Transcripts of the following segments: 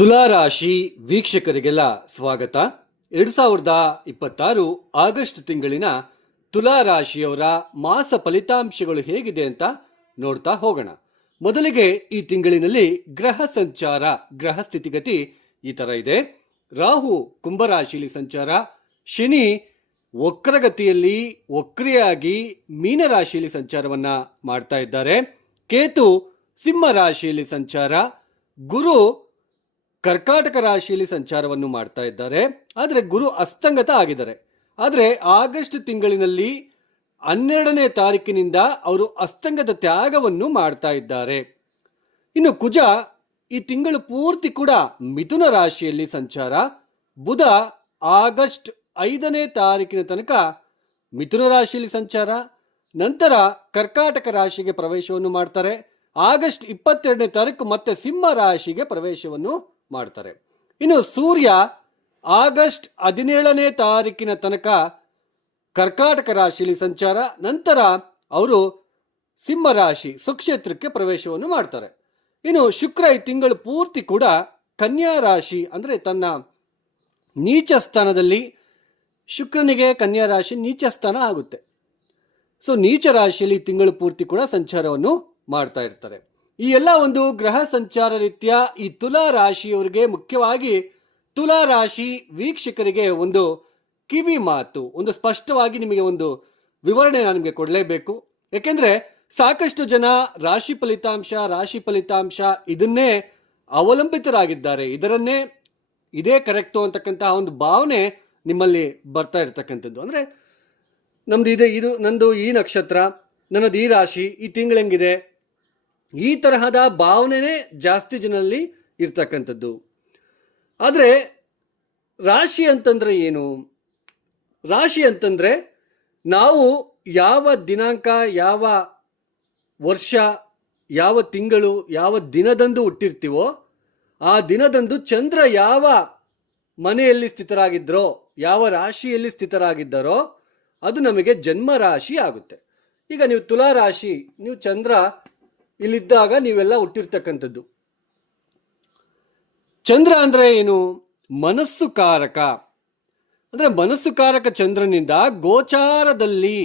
ತುಲಾ ರಾಶಿ ವೀಕ್ಷಕರಿಗೆಲ್ಲ ಸ್ವಾಗತ. 2026 ಆಗಸ್ಟ್ ತಿಂಗಳಿನ ತುಲಾ ರಾಶಿಯವರ ಮಾಸ ಫಲಿತಾಂಶಗಳು ಹೇಗಿದೆ ಅಂತ ನೋಡ್ತಾ ಹೋಗೋಣ. ಮೊದಲಿಗೆ ಈ ತಿಂಗಳಿನಲ್ಲಿ ಗ್ರಹ ಸಂಚಾರ, ಗ್ರಹ ಸ್ಥಿತಿಗತಿ ಈ ತರ ಇದೆ. ರಾಹು ಕುಂಭರಾಶಿಯಲ್ಲಿ ಸಂಚಾರ, ಶನಿ ವಕ್ರಗತಿಯಲ್ಲಿ ವಕ್ರಿಯಾಗಿ ಮೀನರಾಶಿಯಲ್ಲಿ ಸಂಚಾರವನ್ನ ಮಾಡ್ತಾ ಇದ್ದಾರೆ, ಕೇತು ಸಿಂಹ ರಾಶಿಯಲ್ಲಿ ಸಂಚಾರ, ಗುರು ಕರ್ಕಾಟಕ ರಾಶಿಯಲ್ಲಿ ಸಂಚಾರವನ್ನು ಮಾಡ್ತಾ ಇದ್ದಾರೆ. ಆದರೆ ಗುರು ಅಸ್ತಂಗತ ಆಗಿದ್ದಾರೆ. ಆದರೆ ಆಗಸ್ಟ್ ತಿಂಗಳಿನಲ್ಲಿ 12ನೇ ತಾರೀಕಿನಿಂದ ಅವರು ಅಸ್ತಂಗತ ತ್ಯಾಗವನ್ನು ಮಾಡ್ತಾ ಇದ್ದಾರೆ. ಇನ್ನು ಕುಜ ಈ ತಿಂಗಳು ಪೂರ್ತಿ ಕೂಡ ಮಿಥುನ ರಾಶಿಯಲ್ಲಿ ಸಂಚಾರ, ಬುಧ ಆಗಸ್ಟ್ 5ನೇ ತಾರೀಕಿನ ತನಕ ಮಿಥುನ ರಾಶಿಯಲ್ಲಿ ಸಂಚಾರ, ನಂತರ ಕರ್ಕಾಟಕ ರಾಶಿಗೆ ಪ್ರವೇಶವನ್ನು ಮಾಡ್ತಾರೆ. ಆಗಸ್ಟ್ 22ನೇ ತಾರೀಕು ಮತ್ತೆ ಸಿಂಹ ರಾಶಿಗೆ ಪ್ರವೇಶವನ್ನು ಮಾಡ್ತಾರೆ. ಇನ್ನು ಸೂರ್ಯ ಆಗಸ್ಟ್ 17ನೇ ತಾರೀಕಿನ ತನಕ ಕರ್ಕಾಟಕ ರಾಶಿಯಲ್ಲಿ ಸಂಚಾರ, ನಂತರ ಅವರು ಸಿಂಹ ರಾಶಿ ಸುಕ್ಷೇತ್ರಕ್ಕೆ ಪ್ರವೇಶವನ್ನು ಮಾಡ್ತಾರೆ. ಇನ್ನು ಶುಕ್ರ ಈ ತಿಂಗಳು ಪೂರ್ತಿ ಕೂಡ ಕನ್ಯಾ ರಾಶಿ ಅಂದರೆ ತನ್ನ ನೀಚ ಸ್ಥಾನದಲ್ಲಿ, ಶುಕ್ರನಿಗೆ ಕನ್ಯಾ ರಾಶಿ ನೀಚ ಸ್ಥಾನ ಆಗುತ್ತೆ. ಸೊ ನೀಚ ರಾಶಿಯಲ್ಲಿ ತಿಂಗಳು ಪೂರ್ತಿ ಕೂಡ ಸಂಚಾರವನ್ನು ಮಾಡ್ತಾ ಇರ್ತಾರೆ. ಈ ಎಲ್ಲ ಒಂದು ಗ್ರಹ ಸಂಚಾರ ರೀತ್ಯ ಈ ತುಲಾ ರಾಶಿಯವರಿಗೆ, ಮುಖ್ಯವಾಗಿ ತುಲಾ ರಾಶಿ ವೀಕ್ಷಕರಿಗೆ ಒಂದು ಕಿವಿ ಮಾತು, ಒಂದು ಸ್ಪಷ್ಟವಾಗಿ ನಿಮಗೆ ಒಂದು ವಿವರಣೆ ನಾನು ನಿಮಗೆ ಕೊಡಲೇಬೇಕು. ಯಾಕೆಂದ್ರೆ ಸಾಕಷ್ಟು ಜನ ರಾಶಿ ಫಲಿತಾಂಶ ಇದನ್ನೇ ಅವಲಂಬಿತರಾಗಿದ್ದಾರೆ, ಇದೇ ಕರೆಕ್ಟು ಅಂತಕ್ಕಂತಹ ಒಂದು ಭಾವನೆ ನಿಮ್ಮಲ್ಲಿ ಬರ್ತಾ ಇರ್ತಕ್ಕಂಥದ್ದು. ಅಂದರೆ ನಂದು ಈ ನಕ್ಷತ್ರ, ನನ್ನದು ಈ ರಾಶಿ, ಈ ತಿಂಗಳು ಹೆಂಗಿದೆ, ಈ ತರಹದ ಭಾವನೆನೇ ಜಾಸ್ತಿ ಜನರಲ್ಲಿ ಇರ್ತಕ್ಕಂಥದ್ದು. ಆದರೆ ರಾಶಿ ಅಂತಂದ್ರೆ ಏನು? ರಾಶಿ ಅಂತಂದ್ರೆ ನಾವು ಯಾವ ದಿನಾಂಕ, ಯಾವ ವರ್ಷ, ಯಾವ ತಿಂಗಳು, ಯಾವ ದಿನದಂದು ಹುಟ್ಟಿರ್ತೀವೋ ಆ ದಿನದಂದು ಚಂದ್ರ ಯಾವ ಮನೆಯಲ್ಲಿ ಸ್ಥಿತರಾಗಿದ್ದರೋ, ಯಾವ ರಾಶಿಯಲ್ಲಿ ಸ್ಥಿತರಾಗಿದ್ದಾರೋ ಅದು ನಮಗೆ ಜನ್ಮ ರಾಶಿ ಆಗುತ್ತೆ. ಈಗ ನೀವು ತುಲಾ ರಾಶಿ, ನೀವು ಚಂದ್ರ ಇಲ್ಲಿದ್ದಾಗ ನೀವೆಲ್ಲ ಹುಟ್ಟಿರ್ತಕ್ಕಂಥದ್ದು. ಚಂದ್ರ ಅಂದ್ರೆ ಏನು? ಮನಸ್ಸು ಕಾರಕ. ಅಂದ್ರೆ ಮನಸ್ಸು ಕಾರಕ ಚಂದ್ರನಿಂದ ಗೋಚಾರದಲ್ಲಿ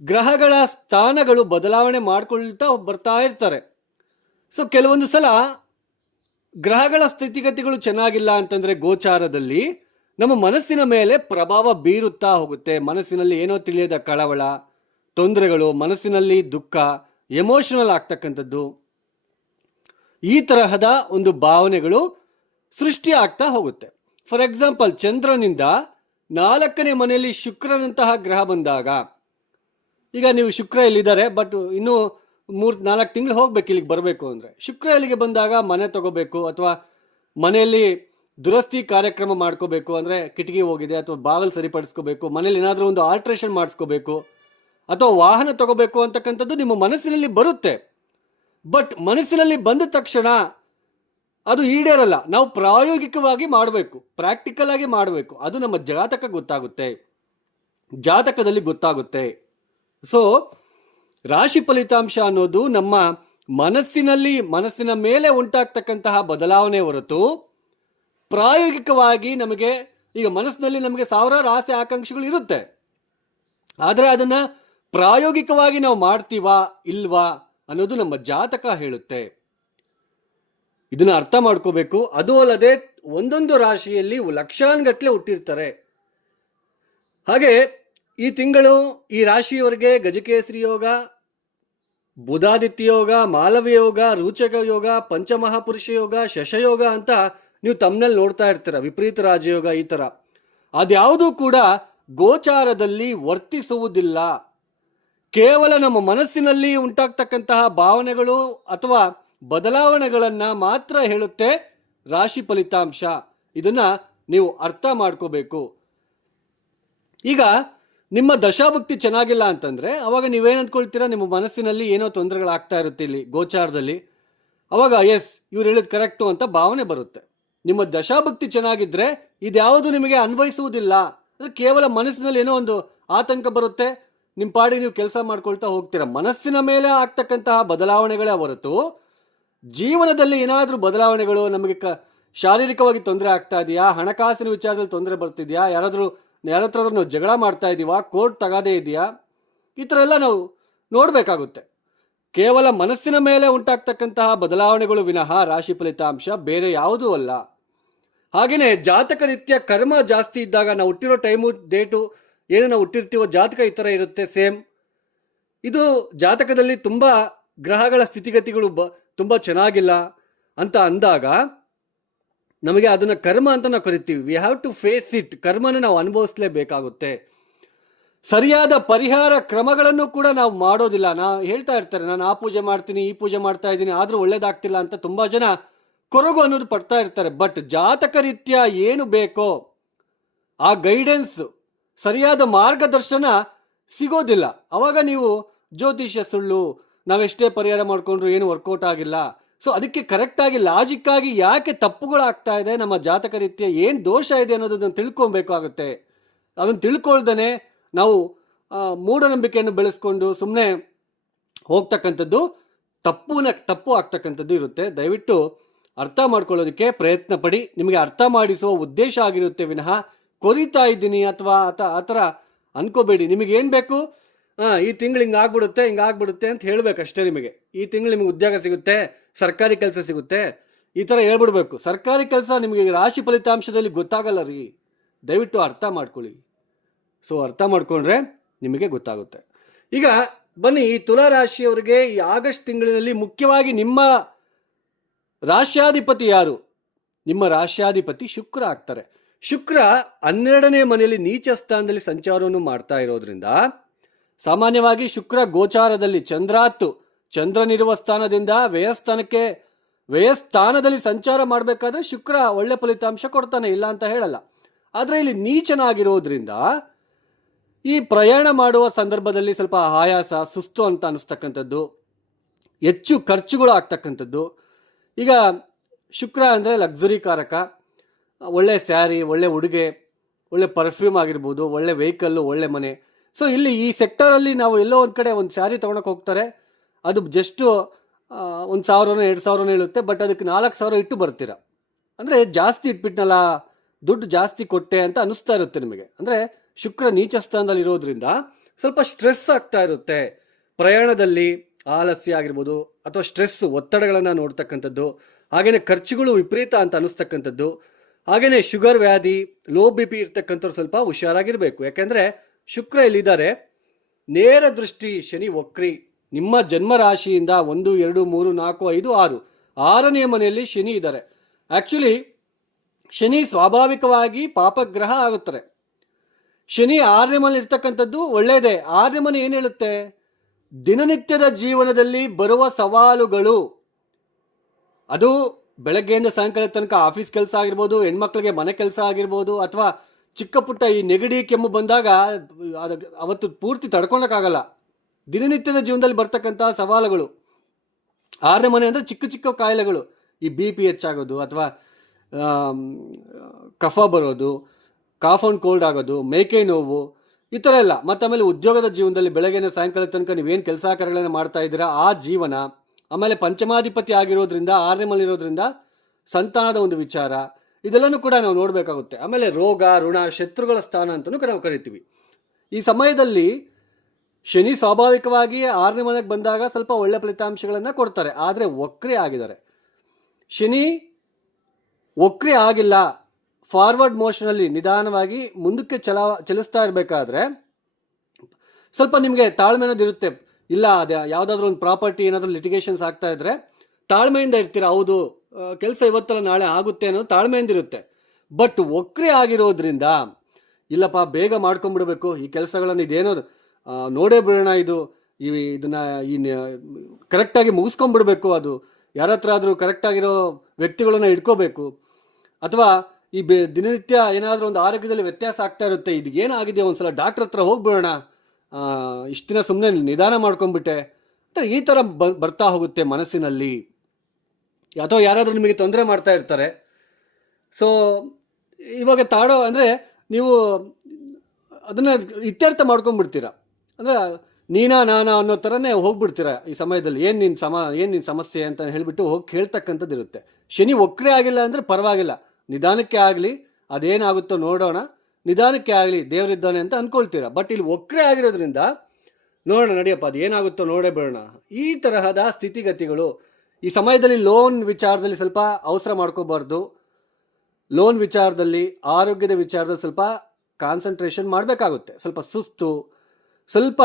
ಗ್ರಹಗಳ ಸ್ಥಾನಗಳು ಬದಲಾವಣೆ ಮಾಡ್ಕೊಳ್ತಾ ಬರ್ತಾ ಇರ್ತಾರೆ. ಸೊ ಕೆಲವೊಂದು ಸಲ ಗ್ರಹಗಳ ಸ್ಥಿತಿಗತಿಗಳು ಚೆನ್ನಾಗಿಲ್ಲ ಅಂತಂದ್ರೆ ಗೋಚಾರದಲ್ಲಿ ನಮ್ಮ ಮನಸ್ಸಿನ ಮೇಲೆ ಪ್ರಭಾವ ಬೀರುತ್ತಾ ಹೋಗುತ್ತೆ. ಮನಸ್ಸಿನಲ್ಲಿ ಏನೋ ತಿಳಿಯದ ಕಳವಳ, ತೊಂದರೆಗಳು, ಮನಸ್ಸಿನಲ್ಲಿ ದುಃಖ, ಎಮೋಷನಲ್ ಆಗ್ತಕ್ಕಂಥದ್ದು, ಈ ತರಹದ ಒಂದು ಭಾವನೆಗಳು ಸೃಷ್ಟಿ ಆಗ್ತಾ ಹೋಗುತ್ತೆ. ಫಾರ್ ಎಕ್ಸಾಂಪಲ್, ಚಂದ್ರನಿಂದ 4ನೇ ಮನೆಯಲ್ಲಿ ಶುಕ್ರನಂತಹ ಗ್ರಹ ಬಂದಾಗ, ಈಗ ನೀವು ಶುಕ್ರ ಎಲ್ಲಿದ್ದಾರೆ, ಬಟ್ ಇನ್ನೂ 3-4 ತಿಂಗಳು ಹೋಗ್ಬೇಕು ಇಲ್ಲಿಗೆ ಬರಬೇಕು ಅಂದರೆ, ಶುಕ್ರ ಎಲ್ಲಿಗೆ ಬಂದಾಗ ಮನೆ ತಗೋಬೇಕು ಅಥವಾ ಮನೆಯಲ್ಲಿ ದುರಸ್ತಿ ಕಾರ್ಯಕ್ರಮ ಮಾಡ್ಕೋಬೇಕು, ಅಂದರೆ ಕಿಟಕಿ ಹೋಗಿದೆ ಅಥವಾ ಬಾಗಿಲು ಸರಿಪಡಿಸ್ಕೋಬೇಕು, ಮನೇಲಿ ಏನಾದರೂ ಒಂದು ಆಲ್ಟ್ರೇಷನ್ ಮಾಡಿಸ್ಕೋಬೇಕು ಅಥವಾ ವಾಹನ ತಗೋಬೇಕು ಅಂತಕ್ಕಂಥದ್ದು ನಿಮ್ಮ ಮನಸ್ಸಿನಲ್ಲಿ ಬರುತ್ತೆ. ಬಟ್ ಮನಸ್ಸಿನಲ್ಲಿ ಬಂದ ತಕ್ಷಣ ಅದು ಈಡೇರಲ್ಲ. ನಾವು ಪ್ರಾಯೋಗಿಕವಾಗಿ ಮಾಡಬೇಕು, ಪ್ರಾಕ್ಟಿಕಲ್ ಆಗಿ ಮಾಡಬೇಕು. ಅದು ನಮ್ಮ ಜಾತಕದಲ್ಲಿ ಗೊತ್ತಾಗುತ್ತೆ. ಸೊ ರಾಶಿ ಫಲಿತಾಂಶ ಅನ್ನೋದು ನಮ್ಮ ಮನಸ್ಸಿನ ಮೇಲೆ ಉಂಟಾಗ್ತಕ್ಕಂತಹ ಬದಲಾವಣೆ ಹೊರತು ಪ್ರಾಯೋಗಿಕವಾಗಿ ನಮಗೆ, ಈಗ ಮನಸ್ಸಿನಲ್ಲಿ ನಮಗೆ ಸಾವಿರಾರು ಆಸೆ ಆಕಾಂಕ್ಷೆಗಳು ಇರುತ್ತೆ, ಆದರೆ ಅದನ್ನ ಪ್ರಾಯೋಗಿಕವಾಗಿ ನಾವು ಮಾಡ್ತೀವಾ ಇಲ್ವಾ ಅನ್ನೋದು ನಮ್ಮ ಜಾತಕ ಹೇಳುತ್ತೆ. ಇದನ್ನ ಅರ್ಥ ಮಾಡ್ಕೋಬೇಕು. ಅದು ಅಲ್ಲದೆ ಒಂದೊಂದು ರಾಶಿಯಲ್ಲಿ ಲಕ್ಷಾನುಗಟ್ಟಲೆ ಹುಟ್ಟಿರ್ತಾರೆ. ಹಾಗೆ ಈ ತಿಂಗಳು ಈ ರಾಶಿಯವರಿಗೆ ಗಜಕೇಸರಿ ಯೋಗ, ಬುಧಾದಿತ್ಯ ಯೋಗ, ಮಾಲವ್ಯ ಯೋಗ, ರೋಚಕ ಯೋಗ, ಪಂಚಮಹಾಪುರುಷ ಯೋಗ, ಶಶಯೋಗ ಅಂತ ನೀವು ತಮ್ಮನಲ್ಲಿ ನೋಡ್ತಾ ಇರ್ತೀರ, ವಿಪರೀತ ರಾಜಯೋಗ, ಈ ತರ ಅದ್ಯಾವುದೂ ಕೂಡ ಗೋಚಾರದಲ್ಲಿ ವರ್ತಿಸುವುದಿಲ್ಲ. ಕೇವಲ ನಮ್ಮ ಮನಸ್ಸಿನಲ್ಲಿ ಉಂಟಾಗ್ತಕ್ಕಂತಹ ಭಾವನೆಗಳು ಅಥವಾ ಬದಲಾವಣೆಗಳನ್ನ ಮಾತ್ರ ಹೇಳುತ್ತೆ ರಾಶಿ ಫಲಿತಾಂಶ. ಇದನ್ನ ನೀವು ಅರ್ಥ ಮಾಡ್ಕೋಬೇಕು. ಈಗ ನಿಮ್ಮ ದಶಾಭಕ್ತಿ ಚೆನ್ನಾಗಿಲ್ಲ ಅಂತಂದ್ರೆ ಅವಾಗ ನೀವೇನ್ ಅಂದ್ಕೊಳ್ತೀರಾ, ನಿಮ್ಮ ಮನಸ್ಸಿನಲ್ಲಿ ಏನೋ ತೊಂದರೆಗಳಾಗ್ತಾ ಇರುತ್ತೆ ಇಲ್ಲಿ ಗೋಚಾರದಲ್ಲಿ. ಅವಾಗ ಇವ್ರು ಹೇಳಿದ್ ಕರೆಕ್ಟು ಅಂತ ಭಾವನೆ ಬರುತ್ತೆ. ನಿಮ್ಮ ದಶಾಭಕ್ತಿ ಚೆನ್ನಾಗಿದ್ರೆ ಇದ್ಯಾವುದು ನಿಮಗೆ ಅನ್ವಯಿಸುವುದಿಲ್ಲ. ಕೇವಲ ಮನಸ್ಸಿನಲ್ಲಿ ಏನೋ ಒಂದು ಆತಂಕ ಬರುತ್ತೆ, ನಿಮ್ಮ ಪಾಡಿ ನೀವು ಕೆಲಸ ಮಾಡ್ಕೊಳ್ತಾ ಹೋಗ್ತೀರಾ. ಮನಸ್ಸಿನ ಮೇಲೆ ಆಗ್ತಕ್ಕಂತಹ ಬದಲಾವಣೆಗಳೇ ಹೊರತು ಜೀವನದಲ್ಲಿ ಏನಾದರೂ ಬದಲಾವಣೆಗಳು, ನಮಗೆ ಶಾರೀರಿಕವಾಗಿ ತೊಂದರೆ ಆಗ್ತಾ ಇದೆಯಾ, ಹಣಕಾಸಿನ ವಿಚಾರದಲ್ಲಿ ತೊಂದರೆ ಬರ್ತಿದೆಯಾ, ಯಾರ ಹತ್ರ ನಾವು ಜಗಳ ಮಾಡ್ತಾ ಇದ್ದೀವಾ, ಕೋರ್ಟ್ ತಗಾದೇ ಇದೆಯಾ, ಈ ಥರ ಎಲ್ಲ ನಾವು ನೋಡಬೇಕಾಗುತ್ತೆ. ಕೇವಲ ಮನಸ್ಸಿನ ಮೇಲೆ ಉಂಟಾಗ್ತಕ್ಕಂತಹ ಬದಲಾವಣೆಗಳು ವಿನಃ ರಾಶಿ ಫಲಿತಾಂಶ ಬೇರೆ ಯಾವುದೂ ಅಲ್ಲ. ಹಾಗೆಯೇ ಜಾತಕ ರೀತ್ಯ ಕರ್ಮ ಜಾಸ್ತಿ ಇದ್ದಾಗ ನಾವು ಹುಟ್ಟಿರೋ ಟೈಮು ಡೇಟು ಏನು ನಾವು ಹುಟ್ಟಿರ್ತೀವೋ ಜಾತಕ ಈ ಥರ ಇರುತ್ತೆ ಸೇಮ್. ಇದು ಜಾತಕದಲ್ಲಿ ತುಂಬ ಗ್ರಹಗಳ ಸ್ಥಿತಿಗತಿಗಳು ತುಂಬ ಚೆನ್ನಾಗಿಲ್ಲ ಅಂತ ಅಂದಾಗ ನಮಗೆ ಅದನ್ನು ಕರ್ಮ ಅಂತ ನಾವು ಕರಿತೀವಿ. We have to face it. ಕರ್ಮನ ನಾವು ಅನುಭವಿಸಲೇಬೇಕಾಗುತ್ತೆ. ಸರಿಯಾದ ಪರಿಹಾರ ಕ್ರಮಗಳನ್ನು ಕೂಡ ನಾವು ಮಾಡೋದಿಲ್ಲ. ಹೇಳ್ತಾ ಇರ್ತಾರೆ, ನಾನು ಆ ಪೂಜೆ ಮಾಡ್ತೀನಿ, ಈ ಪೂಜೆ ಮಾಡ್ತಾ ಇದ್ದೀನಿ, ಆದರೂ ಒಳ್ಳೇದಾಗ್ತಿಲ್ಲ ಅಂತ ತುಂಬ ಜನ ಕೊರಗು ಅನ್ನೋದು ಪಡ್ತಾ ಇರ್ತಾರೆ. ಬಟ್ ಜಾತಕ ರೀತ್ಯ ಏನು ಬೇಕೋ ಆ ಗೈಡೆನ್ಸ್, ಸರಿಯಾದ ಮಾರ್ಗದರ್ಶನ ಸಿಗೋದಿಲ್ಲ. ಅವಾಗ ನೀವು ಜ್ಯೋತಿಷ್ಯ ಸುಳ್ಳು, ನಾವೆಷ್ಟೇ ಪರಿಹಾರ ಮಾಡಿಕೊಂಡ್ರು ಏನು ವರ್ಕೌಟ್ ಆಗಿಲ್ಲ. ಸೊ ಅದಕ್ಕೆ ಕರೆಕ್ಟಾಗಿ ಲಾಜಿಕ್ಕಾಗಿ ಯಾಕೆ ತಪ್ಪುಗಳಾಗ್ತಾ ಇದೆ, ನಮ್ಮ ಜಾತಕ ರೀತ್ಯ ಏನು ದೋಷ ಇದೆ ಅನ್ನೋದನ್ನು ತಿಳ್ಕೊಬೇಕಾಗುತ್ತೆ. ಅದನ್ನು ತಿಳ್ಕೊಳ್ದೇ ನಾವು ಮೂಢನಂಬಿಕೆಯನ್ನು ಬೆಳೆಸ್ಕೊಂಡು ಸುಮ್ಮನೆ ಹೋಗ್ತಕ್ಕಂಥದ್ದು ತಪ್ಪು ಆಗ್ತಕ್ಕಂಥದ್ದು ಇರುತ್ತೆ. ದಯವಿಟ್ಟು ಅರ್ಥ ಮಾಡ್ಕೊಳ್ಳೋದಕ್ಕೆ ಪ್ರಯತ್ನ ಪಡಿ. ನಿಮಗೆ ಅರ್ಥ ಮಾಡಿಸುವ ಉದ್ದೇಶ ಆಗಿರುತ್ತೆ ವಿನಃ ಕೊರಿತಾ ಇದ್ದೀನಿ ಅಥವಾ ಆ ಥರ ಅನ್ಕೋಬೇಡಿ. ನಿಮಗೇನು ಬೇಕು, ಈ ತಿಂಗಳು ಹಿಂಗಾಗ್ಬಿಡುತ್ತೆ ಅಂತ ಹೇಳಬೇಕಷ್ಟೇ. ಈ ತಿಂಗಳು ನಿಮಗೆ ಉದ್ಯೋಗ ಸಿಗುತ್ತೆ, ಸರ್ಕಾರಿ ಕೆಲಸ ಸಿಗುತ್ತೆ, ಈ ಥರ ಹೇಳ್ಬಿಡ್ಬೇಕು. ಸರ್ಕಾರಿ ಕೆಲಸ ನಿಮಗೆ ರಾಶಿ ಫಲಿತಾಂಶದಲ್ಲಿ ಗೊತ್ತಾಗಲ್ಲ ರೀ. ದಯವಿಟ್ಟು ಅರ್ಥ ಮಾಡ್ಕೊಳ್ಳಿ. ಸೊ ಅರ್ಥ ಮಾಡ್ಕೊಂಡ್ರೆ ನಿಮಗೆ ಗೊತ್ತಾಗುತ್ತೆ. ಈಗ ಬನ್ನಿ, ಈ ತುಲಾ ರಾಶಿಯವರಿಗೆ ಈ ಆಗಸ್ಟ್ ತಿಂಗಳಿನಲ್ಲಿ ಮುಖ್ಯವಾಗಿ ನಿಮ್ಮ ರಾಶ್ಯಾಧಿಪತಿ ಯಾರು? ನಿಮ್ಮ ರಾಶ್ಯಾಧಿಪತಿ ಶುಕ್ರ ಆಗ್ತಾರೆ. ಶುಕ್ರ 12ನೇ ಮನೆಯಲ್ಲಿ ನೀಚ ಸ್ಥಾನದಲ್ಲಿ ಸಂಚಾರವನ್ನು ಮಾಡ್ತಾ ಇರೋದ್ರಿಂದ ಸಾಮಾನ್ಯವಾಗಿ ಶುಕ್ರ ಗೋಚಾರದಲ್ಲಿ ಚಂದ್ರನಿರುವ ಸ್ಥಾನದಿಂದ ವ್ಯಯಸ್ಥಾನದಲ್ಲಿ ಸಂಚಾರ ಮಾಡಬೇಕಾದ್ರೆ ಶುಕ್ರ ಒಳ್ಳೆ ಫಲಿತಾಂಶ ಕೊಡ್ತಾನೆ, ಇಲ್ಲ ಅಂತ ಹೇಳಲ್ಲ. ಆದರೆ ಇಲ್ಲಿ ನೀಚನಾಗಿರೋದ್ರಿಂದ ಈ ಪ್ರಯಾಣ ಮಾಡುವ ಸಂದರ್ಭದಲ್ಲಿ ಸ್ವಲ್ಪ ಆಯಾಸ, ಸುಸ್ತು ಅಂತ ಅನಿಸ್ತಕ್ಕಂಥದ್ದು, ಹೆಚ್ಚು ಖರ್ಚುಗಳು ಆಗ್ತಕ್ಕಂಥದ್ದು. ಈಗ ಶುಕ್ರ ಅಂದರೆ ಲಕ್ಸುರಿ ಕಾರಕ. ಒಳ್ಳೆ ಸ್ಯಾರಿ, ಒಳ್ಳೆ ಉಡುಗೆ, ಒಳ್ಳೆ ಪರ್ಫ್ಯೂಮ್ ಆಗಿರ್ಬೋದು, ಒಳ್ಳೆ ವೆಹಿಕಲ್ಲು, ಒಳ್ಳೆ ಮನೆ. ಸೊ ಇಲ್ಲಿ ಈ ಸೆಕ್ಟರಲ್ಲಿ ನಾವು ಎಲ್ಲೋ ಒಂದು ಕಡೆ ಒಂದು ಸ್ಯಾರಿ ತೊಗೊಳಕ್ಕೆ ಹೋಗ್ತಾರೆ, ಅದು ಜಸ್ಟು 1,000 2,000 ಹೇಳುತ್ತೆ, ಬಟ್ ಅದಕ್ಕೆ 4,000 ಇಟ್ಟು ಬರ್ತೀರ. ಅಂದರೆ ಜಾಸ್ತಿ ಇಟ್ಬಿಟ್ನಲ್ಲ, ದುಡ್ಡು ಜಾಸ್ತಿ ಕೊಟ್ಟೆ ಅಂತ ಅನಿಸ್ತಾ ಇರುತ್ತೆ ನಿಮಗೆ. ಅಂದರೆ ಶುಕ್ರ ನೀಚ ಸ್ಥಾನದಲ್ಲಿ ಇರೋದ್ರಿಂದ ಸ್ವಲ್ಪ ಸ್ಟ್ರೆಸ್ ಆಗ್ತಾ ಇರುತ್ತೆ. ಪ್ರಯಾಣದಲ್ಲಿ ಆಲಸ್ಯ ಆಗಿರ್ಬೋದು ಅಥವಾ ಸ್ಟ್ರೆಸ್, ಒತ್ತಡಗಳನ್ನು ನೋಡ್ತಕ್ಕಂಥದ್ದು, ಹಾಗೆಯೇ ಖರ್ಚುಗಳು ವಿಪರೀತ ಅಂತ ಅನಿಸ್ತಕ್ಕಂಥದ್ದು. ಹಾಗೆಯೇ ಶುಗರ್ ವ್ಯಾಧಿ, ಲೋ ಬಿ ಪಿ ಇರ್ತಕ್ಕಂಥವ್ರು ಸ್ವಲ್ಪ ಹುಷಾರಾಗಿರಬೇಕು. ಯಾಕೆಂದರೆ ಶುಕ್ರ ಇಲ್ಲಿದ್ದಾರೆ. ನೇರ ದೃಷ್ಟಿ ಶನಿ ವಕ್ರಿ. ನಿಮ್ಮ ಜನ್ಮ ರಾಶಿಯಿಂದ 1 2 3 4 5 6 6ನೇ ಮನೆಯಲ್ಲಿ ಶನಿ ಇದ್ದಾರೆ. ಆ್ಯಕ್ಚುಲಿ ಶನಿ ಸ್ವಾಭಾವಿಕವಾಗಿ ಪಾಪಗ್ರಹ ಆಗುತ್ತಾರೆ. ಶನಿ 6ನೇ ಮನೆ ಇರ್ತಕ್ಕಂಥದ್ದು ಒಳ್ಳೆಯದೇ. 6ನೇ ಮನೆ ಏನು ಹೇಳುತ್ತೆ? ದಿನನಿತ್ಯದ ಜೀವನದಲ್ಲಿ ಬರುವ ಸವಾಲುಗಳು, ಅದು ಬೆಳಗ್ಗೆಯಿಂದ ಸಾಯಂಕಾಲದ ತನಕ ಆಫೀಸ್ ಕೆಲಸ ಆಗಿರ್ಬೋದು, ಹೆಣ್ಮಕ್ಳಿಗೆ ಮನೆ ಕೆಲಸ ಆಗಿರ್ಬೋದು, ಅಥವಾ ಚಿಕ್ಕ ಪುಟ್ಟ ಈ ನೆಗಡಿ ಕೆಮ್ಮು ಬಂದಾಗ ಅವತ್ತು ಪೂರ್ತಿ ತಡ್ಕೊಳಕ್ಕಾಗಲ್ಲ. ದಿನನಿತ್ಯದ ಜೀವನದಲ್ಲಿ ಬರ್ತಕ್ಕಂಥ ಸವಾಲುಗಳು. 6ನೇ ಮನೆ ಅಂದರೆ ಚಿಕ್ಕ ಚಿಕ್ಕ ಕಾಯಿಲೆಗಳು, ಈ BP ಹೆಚ್ಚಾಗೋದು, ಅಥವಾ ಕಫ ಬರೋದು, ಕಾಫ್ ಆ್ಯಂಡ್ ಕೋಲ್ಡ್ ಆಗೋದು, ಮೇಕೆ ನೋವು, ಈ ಥರ ಎಲ್ಲ. ಮತ್ತು ಆಮೇಲೆ ಉದ್ಯೋಗದ ಜೀವನದಲ್ಲಿ ಬೆಳಗ್ಗೆನ ಸಾಯಂಕಾಲದ ತನಕ ನೀವೇನು ಕೆಲಸ ಕಾರ್ಯಗಳನ್ನು ಮಾಡ್ತಾ ಇದ್ದೀರಾ ಆ ಜೀವನ. ಆಮೇಲೆ ಪಂಚಮಾಧಿಪತಿ ಆಗಿರೋದ್ರಿಂದ 6ನೇ ಮನೆ ಇರೋದ್ರಿಂದ ಸಂತಾನದ ಒಂದು ವಿಚಾರ, ಇದೆಲ್ಲನೂ ಕೂಡ ನಾವು ನೋಡಬೇಕಾಗುತ್ತೆ. ಆಮೇಲೆ ರೋಗ, ಋಣ, ಶತ್ರುಗಳ ಸ್ಥಾನ ಅಂತಲೂ ನಾವು ಕರಿತೀವಿ. ಈ ಸಮಯದಲ್ಲಿ ಶನಿ ಸ್ವಾಭಾವಿಕವಾಗಿ 6ನೇ ಮನೆಗೆ ಬಂದಾಗ ಸ್ವಲ್ಪ ಒಳ್ಳೆ ಫಲಿತಾಂಶಗಳನ್ನು ಕೊಡ್ತಾರೆ. ಆದರೆ ವಕ್ರಿ ಆಗಿದ್ದಾರೆ. ಶನಿ ವಕ್ರಿ ಆಗಿಲ್ಲ, ಫಾರ್ವರ್ಡ್ ಮೋಷನಲ್ಲಿ ನಿಧಾನವಾಗಿ ಮುಂದಕ್ಕೆ ಚಲಿಸ್ತಾ ಇರಬೇಕಾದ್ರೆ ಸ್ವಲ್ಪ ನಿಮಗೆ ತಾಳ್ಮೆ ಅನ್ನೋದಿರುತ್ತೆ. ಇಲ್ಲ, ಅದೇ ಯಾವುದಾದ್ರೂ ಒಂದು ಪ್ರಾಪರ್ಟಿ ಏನಾದರೂ ಲಿಟಿಗೇಷನ್ಸ್ ಆಗ್ತಾ ಇದ್ರೆ ತಾಳ್ಮೆಯಿಂದ ಇರ್ತೀರ. ಹೌದು, ಕೆಲಸ ಇವತ್ತಲ್ಲ ನಾಳೆ ಆಗುತ್ತೆ ಅನ್ನೋದು ತಾಳ್ಮೆಯಿಂದ ಇರುತ್ತೆ. ಬಟ್ ವಕ್ರಿ ಆಗಿರೋದ್ರಿಂದ ಇಲ್ಲಪ್ಪ ಬೇಗ ಮಾಡ್ಕೊಂಡ್ಬಿಡ್ಬೇಕು ಈ ಕೆಲಸಗಳನ್ನು, ಇದೇನೋ ನೋಡೇ ಬಿಡೋಣ, ಇದನ್ನು ಕರೆಕ್ಟಾಗಿ ಮುಗಿಸ್ಕೊಂಡ್ಬಿಡ್ಬೇಕು, ಅದು ಯಾರ ಹತ್ರ ಆದರೂ ಕರೆಕ್ಟಾಗಿರೋ ವ್ಯಕ್ತಿಗಳನ್ನ ಇಟ್ಕೋಬೇಕು, ಅಥವಾ ಈ ದಿನನಿತ್ಯ ಏನಾದರೂ ಒಂದು ಆರೋಗ್ಯದಲ್ಲಿ ವ್ಯತ್ಯಾಸ ಆಗ್ತಾ ಇರುತ್ತೆ, ಇದು ಏನಾಗಿದೆ ಒಂದ್ಸಲ ಡಾಕ್ಟ್ರ್ ಹತ್ರ ಹೋಗ್ಬಿಡೋಣ, ಇಷ್ಟು ದಿನ ಸುಮ್ಮನೆ ನಿಧಾನ ಮಾಡ್ಕೊಂಡ್ಬಿಟ್ಟೆ ಅಂತ ಈ ಥರ ಬರ್ತಾ ಹೋಗುತ್ತೆ ಮನಸ್ಸಿನಲ್ಲಿ. ಅಥವಾ ಯಾರಾದರೂ ನಿಮಗೆ ತೊಂದರೆ ಮಾಡ್ತಾ ಇರ್ತಾರೆ. ಸೊ ಇವಾಗ ಅಂದರೆ ನೀವು ಅದನ್ನು ಇತ್ಯರ್ಥ ಮಾಡ್ಕೊಂಡ್ಬಿಡ್ತೀರ. ಅಂದರೆ ನಾನಾ ಅನ್ನೋ ಥರನೇ ಹೋಗ್ಬಿಡ್ತೀರ ಈ ಸಮಯದಲ್ಲಿ. ಏನು ನಿನ್ನ ಸಮಸ್ಯೆ ಅಂತ ಹೇಳಿಬಿಟ್ಟು ಹೋಗಿ ಕೇಳ್ತಕ್ಕಂಥದ್ದು ಇರುತ್ತೆ. ಶನಿ ವಕ್ರೆ ಆಗಿಲ್ಲ ಅಂದರೆ ಪರವಾಗಿಲ್ಲ, ನಿಧಾನಕ್ಕೆ ಆಗಲಿ, ಅದೇನಾಗುತ್ತೋ ನೋಡೋಣ, ನಿಧಾನಕ್ಕೆ ಆಗಲಿ, ದೇವರಿದ್ದಾನೆ ಅಂತ ಅಂದ್ಕೊಳ್ತೀರಾ. ಬಟ್ ಇಲ್ಲಿ ವಕ್ರೆ ಆಗಿರೋದ್ರಿಂದ ನೋಡೋಣ ನಡಿಯಪ್ಪ, ಅದು ಏನಾಗುತ್ತೋ ನೋಡೇ ಬೇಡೋಣ, ಈ ತರಹದ ಸ್ಥಿತಿಗತಿಗಳು. ಈ ಸಮಯದಲ್ಲಿ ಲೋನ್ ವಿಚಾರದಲ್ಲಿ ಸ್ವಲ್ಪ ಅವಸರ ಮಾಡ್ಕೋಬಾರ್ದು. ಲೋನ್ ವಿಚಾರದಲ್ಲಿ, ಆರೋಗ್ಯದ ವಿಚಾರದಲ್ಲಿ ಸ್ವಲ್ಪ ಕಾನ್ಸಂಟ್ರೇಷನ್ ಮಾಡಬೇಕಾಗುತ್ತೆ. ಸ್ವಲ್ಪ ಸುಸ್ತು, ಸ್ವಲ್ಪ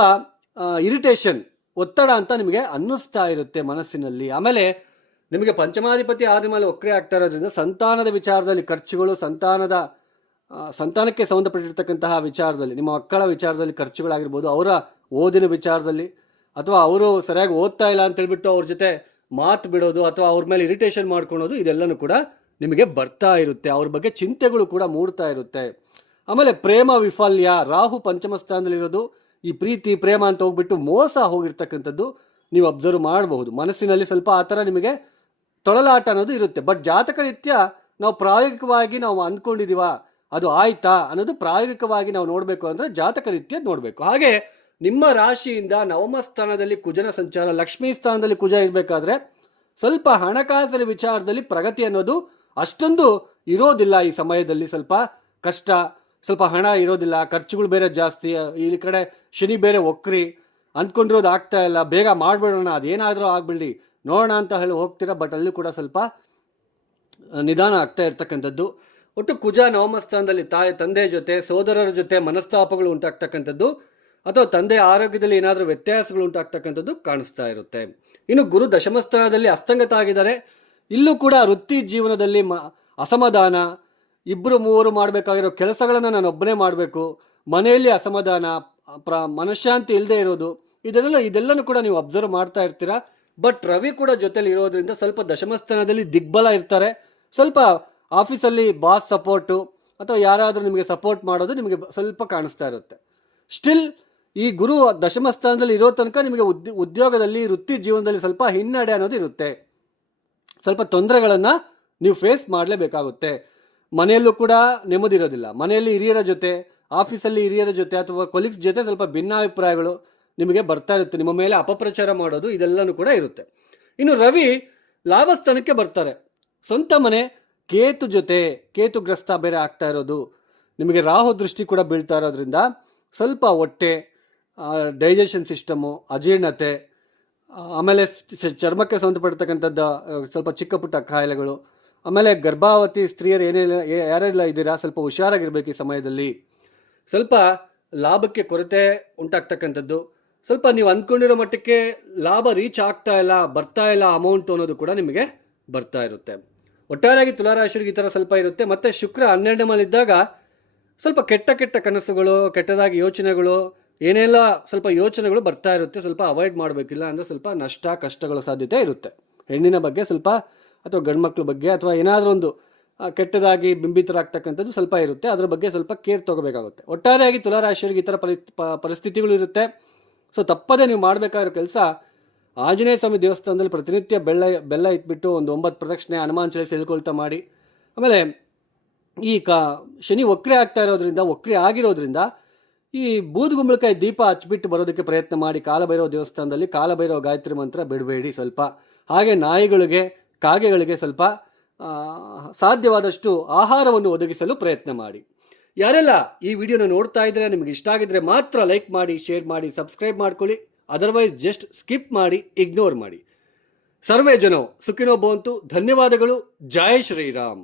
ಇರಿಟೇಷನ್, ಒತ್ತಡ ಅಂತ ನಿಮಗೆ ಅನ್ನಿಸ್ತಾ ಇರುತ್ತೆ ಮನಸ್ಸಿನಲ್ಲಿ. ಆಮೇಲೆ ನಿಮಗೆ ಪಂಚಮಾಧಿಪತಿ ಆದ ಮೇಲೆ ವಕ್ರೆ ಆಗ್ತಾ ಇರೋದ್ರಿಂದ ಸಂತಾನದ ವಿಚಾರದಲ್ಲಿ ಖರ್ಚುಗಳು, ಸಂತಾನಕ್ಕೆ ಸಂಬಂಧಪಟ್ಟಿರ್ತಕ್ಕಂತಹ ವಿಚಾರದಲ್ಲಿ, ನಿಮ್ಮ ಮಕ್ಕಳ ವಿಚಾರದಲ್ಲಿ ಖರ್ಚುಗಳಾಗಿರ್ಬೋದು, ಅವರ ಓದಿನ ವಿಚಾರದಲ್ಲಿ, ಅಥವಾ ಅವರು ಸರಿಯಾಗಿ ಓದ್ತಾ ಇಲ್ಲ ಅಂತ ಹೇಳ್ಬಿಟ್ಟು ಅವ್ರ ಜೊತೆ ಮಾತು ಬಿಡೋದು, ಅಥವಾ ಅವ್ರ ಮೇಲೆ ಇರಿಟೇಷನ್ ಮಾಡ್ಕೊಳೋದು, ಇದೆಲ್ಲನೂ ಕೂಡ ನಿಮಗೆ ಬರ್ತಾ ಇರುತ್ತೆ. ಅವ್ರ ಬಗ್ಗೆ ಚಿಂತೆಗಳು ಕೂಡ ಮೂಡ್ತಾ ಇರುತ್ತೆ. ಆಮೇಲೆ ಪ್ರೇಮ ವಿಫಲ್ಯ, ರಾಹು ಪಂಚಮ ಸ್ಥಾನದಲ್ಲಿರೋದು, ಈ ಪ್ರೀತಿ ಪ್ರೇಮ ಅಂತ ಹೋಗ್ಬಿಟ್ಟು ಮೋಸ ಹೋಗಿರ್ತಕ್ಕಂಥದ್ದು ನೀವು ಅಬ್ಸರ್ವ್ ಮಾಡಬಹುದು. ಮನಸ್ಸಿನಲ್ಲಿ ಸ್ವಲ್ಪ ಆ ಥರ ನಿಮಗೆ ತೊಳಲಾಟ ಅನ್ನೋದು ಇರುತ್ತೆ. ಬಟ್ ಜಾತಕ ರೀತ್ಯ ನಾವು ಪ್ರಾಯೋಗಿಕವಾಗಿ ನಾವು ಅಂದ್ಕೊಂಡಿದೀವ, ಅದು ಆಯ್ತಾ ಅನ್ನೋದು ಪ್ರಾಯೋಗಿಕವಾಗಿ ನಾವು ನೋಡಬೇಕು ಅಂದರೆ ಜಾತಕ ರೀತ್ಯ ನೋಡಬೇಕು. ಹಾಗೆ ನಿಮ್ಮ ರಾಶಿಯಿಂದ ನವಮ ಸ್ಥಾನದಲ್ಲಿ ಕುಜನ ಸಂಚಾರ, ಲಕ್ಷ್ಮೀ ಸ್ಥಾನದಲ್ಲಿ ಕುಜ ಇರಬೇಕಾದ್ರೆ ಸ್ವಲ್ಪ ಹಣಕಾಸಿನ ವಿಚಾರದಲ್ಲಿ ಪ್ರಗತಿ ಅನ್ನೋದು ಅಷ್ಟೊಂದು ಇರೋದಿಲ್ಲ. ಈ ಸಮಯದಲ್ಲಿ ಸ್ವಲ್ಪ ಕಷ್ಟ, ಸ್ವಲ್ಪ ಹಣ ಇರೋದಿಲ್ಲ, ಖರ್ಚುಗಳು ಬೇರೆ ಜಾಸ್ತಿ, ಈ ಕಡೆ ಶನಿ ಬೇರೆ ವಕ್ರಿ, ಅಂದ್ಕೊಂಡಿರೋದು ಆಗ್ತಾ ಇಲ್ಲ, ಬೇಗ ಮಾಡಿಬಿಡೋಣ, ಅದೇನಾದರೂ ಆಗ್ಬಿಡಿ ನೋಡೋಣ ಅಂತ ಹೇಳಿ ಹೋಗ್ತೀರಾ. ಬಟ್ ಅಲ್ಲೂ ಕೂಡ ಸ್ವಲ್ಪ ನಿಧಾನ ಆಗ್ತಾ ಇರ್ತಕ್ಕಂಥದ್ದು. ಒಟ್ಟು ಕುಜ ನವಮ ಸ್ಥಾನದಲ್ಲಿ ತಂದೆ ಜೊತೆ, ಸೋದರರ ಜೊತೆ ಮನಸ್ತಾಪಗಳು ಉಂಟಾಗ್ತಕ್ಕಂಥದ್ದು, ಅಥವಾ ತಂದೆಯ ಆರೋಗ್ಯದಲ್ಲಿ ಏನಾದರೂ ವ್ಯತ್ಯಾಸಗಳು ಉಂಟಾಗ್ತಕ್ಕಂಥದ್ದು ಕಾಣಿಸ್ತಾ ಇರುತ್ತೆ. ಇನ್ನು ಗುರು ದಶಮ ಸ್ಥಾನದಲ್ಲಿ ಅಸ್ತಂಗತ ಆಗಿದ್ದಾರೆ. ಇಲ್ಲೂ ಕೂಡ ವೃತ್ತಿ ಜೀವನದಲ್ಲಿ ಅಸಮಾಧಾನ, ಇಬ್ಬರು ಮೂವರು ಮಾಡಬೇಕಾಗಿರೋ ಕೆಲಸಗಳನ್ನು ನಾನು ಒಬ್ಬನೇ ಮಾಡಬೇಕು, ಮನೆಯಲ್ಲಿ ಅಸಮಾಧಾನ, ಮನಃಶಾಂತಿ ಇಲ್ಲದೆ ಇರೋದು, ಇದೆಲ್ಲನೂ ಕೂಡ ನೀವು ಅಬ್ಸರ್ವ್ ಮಾಡ್ತಾ ಇರ್ತೀರಾ. ಬಟ್ ರವಿ ಕೂಡ ಜೊತೆಲಿ ಇರೋದ್ರಿಂದ ಸ್ವಲ್ಪ ದಶಮ ಸ್ಥಾನದಲ್ಲಿ ದಿಗ್ಬಲ ಇರ್ತಾರೆ. ಸ್ವಲ್ಪ ಆಫೀಸಲ್ಲಿ ಬಾಸ್ ಸಪೋರ್ಟು ಅಥವಾ ಯಾರಾದರೂ ನಿಮಗೆ ಸಪೋರ್ಟ್ ಮಾಡೋದು ನಿಮಗೆ ಸ್ವಲ್ಪ ಕಾಣಿಸ್ತಾ ಇರುತ್ತೆ. ಸ್ಟಿಲ್ ಈ ಗುರು ದಶಮ ಸ್ಥಾನದಲ್ಲಿ ಇರೋ ತನಕ ನಿಮಗೆ ಉದ್ಯೋಗದಲ್ಲಿ, ವೃತ್ತಿ ಜೀವನದಲ್ಲಿ ಸ್ವಲ್ಪ ಹಿನ್ನಡೆ ಅನ್ನೋದು ಇರುತ್ತೆ. ಸ್ವಲ್ಪ ತೊಂದರೆಗಳನ್ನು ನೀವು ಫೇಸ್ ಮಾಡಲೇಬೇಕಾಗುತ್ತೆ. ಮನೆಯಲ್ಲೂ ಕೂಡ ನೆಮ್ಮದಿರೋದಿಲ್ಲ. ಮನೆಯಲ್ಲಿ ಹಿರಿಯರ ಜೊತೆ, ಆಫೀಸಲ್ಲಿ ಹಿರಿಯರ ಜೊತೆ ಅಥವಾ ಕೊಲೀಗ್ಸ್ ಜೊತೆ ಸ್ವಲ್ಪ ಭಿನ್ನಾಭಿಪ್ರಾಯಗಳು ನಿಮಗೆ ಬರ್ತಾ ಇರುತ್ತೆ. ನಿಮ್ಮ ಮೇಲೆ ಅಪಪ್ರಚಾರ ಮಾಡೋದು, ಇದೆಲ್ಲನೂ ಕೂಡ ಇರುತ್ತೆ. ಇನ್ನು ರವಿ ಲಾಭಸ್ಥಾನಕ್ಕೆ ಬರ್ತಾರೆ. ಸ್ವಂತ ಮನೆ ಕೇತು ಜೊತೆ, ಕೇತುಗ್ರಸ್ತ ಬೇರೆ ಆಗ್ತಾ ಇರೋದು, ನಿಮಗೆ ರಾಹು ದೃಷ್ಟಿ ಕೂಡ ಬೀಳ್ತಾ ಇರೋದ್ರಿಂದ ಸ್ವಲ್ಪ ಹೊಟ್ಟೆ, ಡೈಜೆಷನ್ ಸಿಸ್ಟಮು, ಅಜೀರ್ಣತೆ, ಆಮೇಲೆ ಚರ್ಮಕ್ಕೆ ಸಂಬಂಧಪಡ್ತಕ್ಕಂಥದ್ದು ಸ್ವಲ್ಪ ಚಿಕ್ಕ ಪುಟ್ಟ ಕಾಯಿಲೆಗಳು, ಆಮೇಲೆ ಗರ್ಭಾವತಿ ಸ್ತ್ರೀಯರು ಯಾರೆಲ್ಲ ಇದ್ದೀರಾ ಸ್ವಲ್ಪ ಹುಷಾರಾಗಿರ್ಬೇಕು. ಈ ಸಮಯದಲ್ಲಿ ಸ್ವಲ್ಪ ಲಾಭಕ್ಕೆ ಕೊರತೆ ಉಂಟಾಗ್ತಕ್ಕಂಥದ್ದು, ಸ್ವಲ್ಪ ನೀವು ಅಂದ್ಕೊಂಡಿರೋ ಮಟ್ಟಕ್ಕೆ ಲಾಭ ರೀಚ್ ಆಗ್ತಾ ಇಲ್ಲ, ಬರ್ತಾ ಇಲ್ಲ ಅಮೌಂಟ್ ಅನ್ನೋದು ಕೂಡ ನಿಮಗೆ ಬರ್ತಾ ಇರುತ್ತೆ. ಒಟ್ಟಾರೆಯಾಗಿ ತುಲಾರಾಶಿಗೆ ಈ ಥರ ಸ್ವಲ್ಪ ಇರುತ್ತೆ. ಮತ್ತು ಶುಕ್ರ 12ನೇ ಮನೆಯಲ್ಲಿದ್ದಾಗ ಸ್ವಲ್ಪ ಕೆಟ್ಟ ಕನಸುಗಳು, ಕೆಟ್ಟದಾಗಿ ಯೋಚನೆಗಳು, ಏನೆಲ್ಲ ಸ್ವಲ್ಪ ಯೋಚನೆಗಳು ಬರ್ತಾ ಇರುತ್ತೆ. ಸ್ವಲ್ಪ ಅವಾಯ್ಡ್ ಮಾಡಬೇಕಿಲ್ಲ ಅಂದರೆ ಸ್ವಲ್ಪ ನಷ್ಟ ಕಷ್ಟಗಳ ಸಾಧ್ಯತೆ ಇರುತ್ತೆ. ಹೆಣ್ಣಿನ ಬಗ್ಗೆ ಸ್ವಲ್ಪ, ಅಥವಾ ಗಂಡ್ಮಕ್ಳ ಬಗ್ಗೆ, ಅಥವಾ ಏನಾದರೂ ಒಂದು ಕೆಟ್ಟದಾಗಿ ಬಿಂಬಿತರಾಗ್ತಕ್ಕಂಥದ್ದು ಸ್ವಲ್ಪ ಇರುತ್ತೆ. ಅದರ ಬಗ್ಗೆ ಸ್ವಲ್ಪ ಕೇರ್ ತೊಗೋಬೇಕಾಗುತ್ತೆ. ಒಟ್ಟಾರೆಯಾಗಿ ತುಲಾರಾಶಿಯವರಿಗೆ ಈ ಥರ ಪರಿಸ್ಥಿತಿಗಳು ಇರುತ್ತೆ. ಸೊ ತಪ್ಪದೇ ನೀವು ಮಾಡಬೇಕಾಗಿರೋ ಕೆಲಸ, ಆಂಜನೇಯ ಸ್ವಾಮಿ ದೇವಸ್ಥಾನದಲ್ಲಿ ಪ್ರತಿನಿತ್ಯ ಬೆಲ್ಲ ಇಟ್ಬಿಟ್ಟು ಒಂದು 9 ಪ್ರದಕ್ಷಿಣೆ, ಹನುಮಾನ್ ಚಾಲಿಸ ಹೇಳ್ಕೊಳ್ತಾ ಮಾಡಿ. ಆಮೇಲೆ ಈ ಶನಿ ವಕ್ರೆ ಆಗ್ತಾ ಇರೋದ್ರಿಂದ, ವಕ್ರೆ ಆಗಿರೋದ್ರಿಂದ ಈ ಬೂದುಗುಂಬಳಕಾಯಿ ದೀಪ ಹಚ್ಬಿಟ್ಟು ಬರೋದಕ್ಕೆ ಪ್ರಯತ್ನ ಮಾಡಿ. ಕಾಲಭೈರವ ದೇವಸ್ಥಾನದಲ್ಲಿ ಕಾಲಭೈರವ ಗಾಯತ್ರಿ ಮಂತ್ರ ಬಿಡಬೇಡಿ ಸ್ವಲ್ಪ. ಹಾಗೆ ನಾಯಿಗಳಿಗೆ, ಕಾಗೆಗಳಿಗೆ ಸ್ವಲ್ಪ ಸಾಧ್ಯವಾದಷ್ಟು ಆಹಾರವನ್ನು ಒದಗಿಸಲು ಪ್ರಯತ್ನ ಮಾಡಿ. ಯಾರೆಲ್ಲ ಈ ವಿಡಿಯೋನ ನೋಡ್ತಾ ಇದ್ರೆ, ನಿಮಗೆ ಇಷ್ಟ ಆಗಿದ್ರೆ ಮಾತ್ರ ಲೈಕ್ ಮಾಡಿ, ಶೇರ್ ಮಾಡಿ, ಸಬ್ಸ್ಕ್ರೈಬ್ ಮಾಡ್ಕೊಳ್ಳಿ. ಅದರ್ವೈಸ್ ಜಸ್ಟ್ ಸ್ಕಿಪ್ ಮಾಡಿ, ಇಗ್ನೋರ್ ಮಾಡಿ. ಸರ್ವೇ ಜನೋ ಸುಖಿನೋ ಭವಂತು. ಧನ್ಯವಾದಗಳು. ಜೈ ಶ್ರೀರಾಮ್.